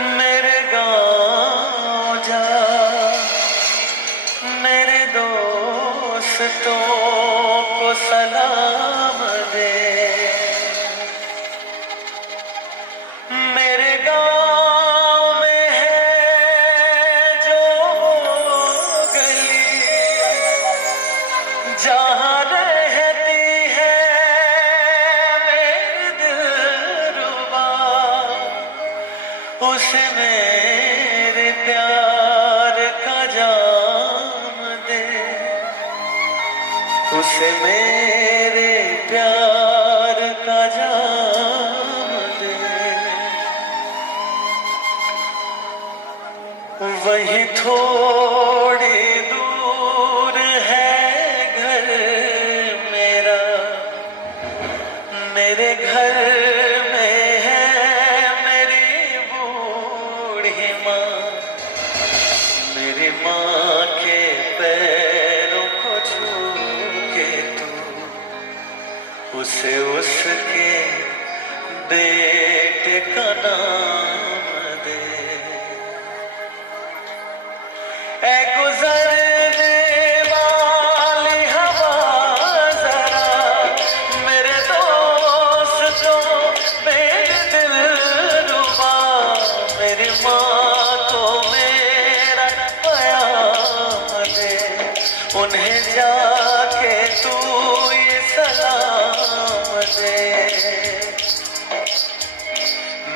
मेरे गाँव जा, मेरे दोस्तों को सलाम दे। मेरे गाँव में है जो गली जहाँ रहती है मेरी दिलरुबा, उसे मेरे प्यार का जाम दे, उसे मेरे प्यार का जाम दे। वहीं थोड़ी दूर है घर मेरा, मेरे घर में है मेरी बूढ़ी माँ। मेरी माँ के पैरों को छू के तू उसे उसके बेटे का नाम दे। ऐ गुजरने वाली हवा जरा मेरे दोस्तों मेरे दिलरुबा, मेरी माँ को मेरा प्यार दे, उन्हें जाके तू ये सलाम दे।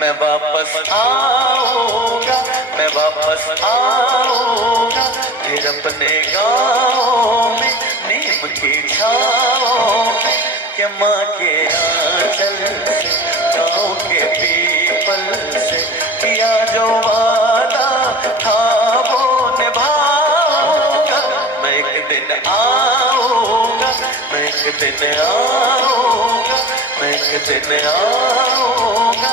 मैं वापस आऊंगा, मैं वापस आऊंगा फिर अपने गाँव में नीम की छाँव में, कि माँ के आंचल से गाँव के पीपल से किया जो वादा था वो निभाऊंगा। मैं एक दिन आऊंगा, मैं एक दिन आऊंगा, मैं एक दिन आऊंगा।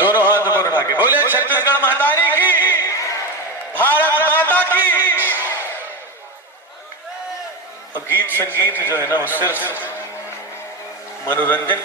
दोनों हाथ ऊपर उठा के बोले छत्तीसगढ़ महतारी की, भारत माता की। अब गीत संगीत जो है ना वो सिर्फ मनोरंजन